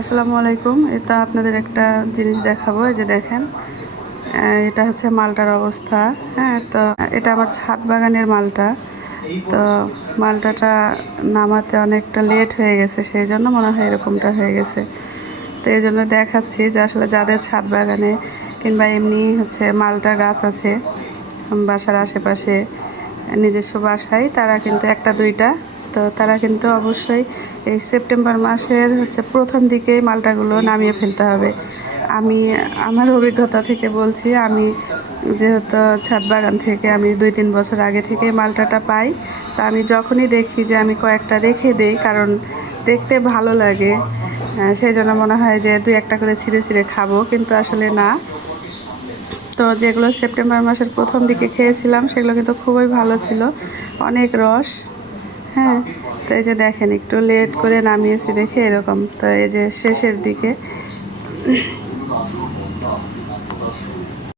আসসালামু আলাইকুম। এটা আপনাদের একটা জিনিস দেখাবো। এই যে দেখেন, এটা হচ্ছে মালটার অবস্থা। হ্যাঁ, তো এটা আমার ছাদ বাগানের মালটা। তো মালটাটা নামাতে অনেকটা লেট হয়ে গেছে, সেই জন্য মনে হয় এরকমটা হয়ে গেছে। তো এই জন্য দেখাচ্ছি যে আসলে যাদের ছাদ বাগানে কিংবা এমনি হচ্ছে মালটা গাছ আছে বাসার আশেপাশে, নিজস্ব বাসায়, তারা কিন্তু একটা দুইটা, তো তারা কিন্তু অবশ্যই এই সেপ্টেম্বর মাসের হচ্ছে প্রথম দিকেই মালটাগুলো নামিয়ে ফেলতে হবে। আমি আমার অভিজ্ঞতা থেকে বলছি, আমি যেহেতু ছাদ বাগান থেকে আমি 2-3 বছর আগে থেকে মালটাটা পাই, তা আমি যখনই দেখি যে আমি কয়েকটা রেখে দেই, কারণ দেখতে ভালো লাগে, সেই জন্য মনে হয় যে 2-1টা করে ছিঁড়ে ছিঁড়ে খাবো, কিন্তু আসলে না। তো যেগুলো সেপ্টেম্বর মাসের প্রথম দিকে খেয়েছিলাম সেগুলো কিন্তু খুবই ভালো ছিল, অনেক রস। হ্যাঁ, তো এই যে দেখেন একটু লেট করে নামিয়েছি দেখে এরকম। তো এই যে শেষের দিকে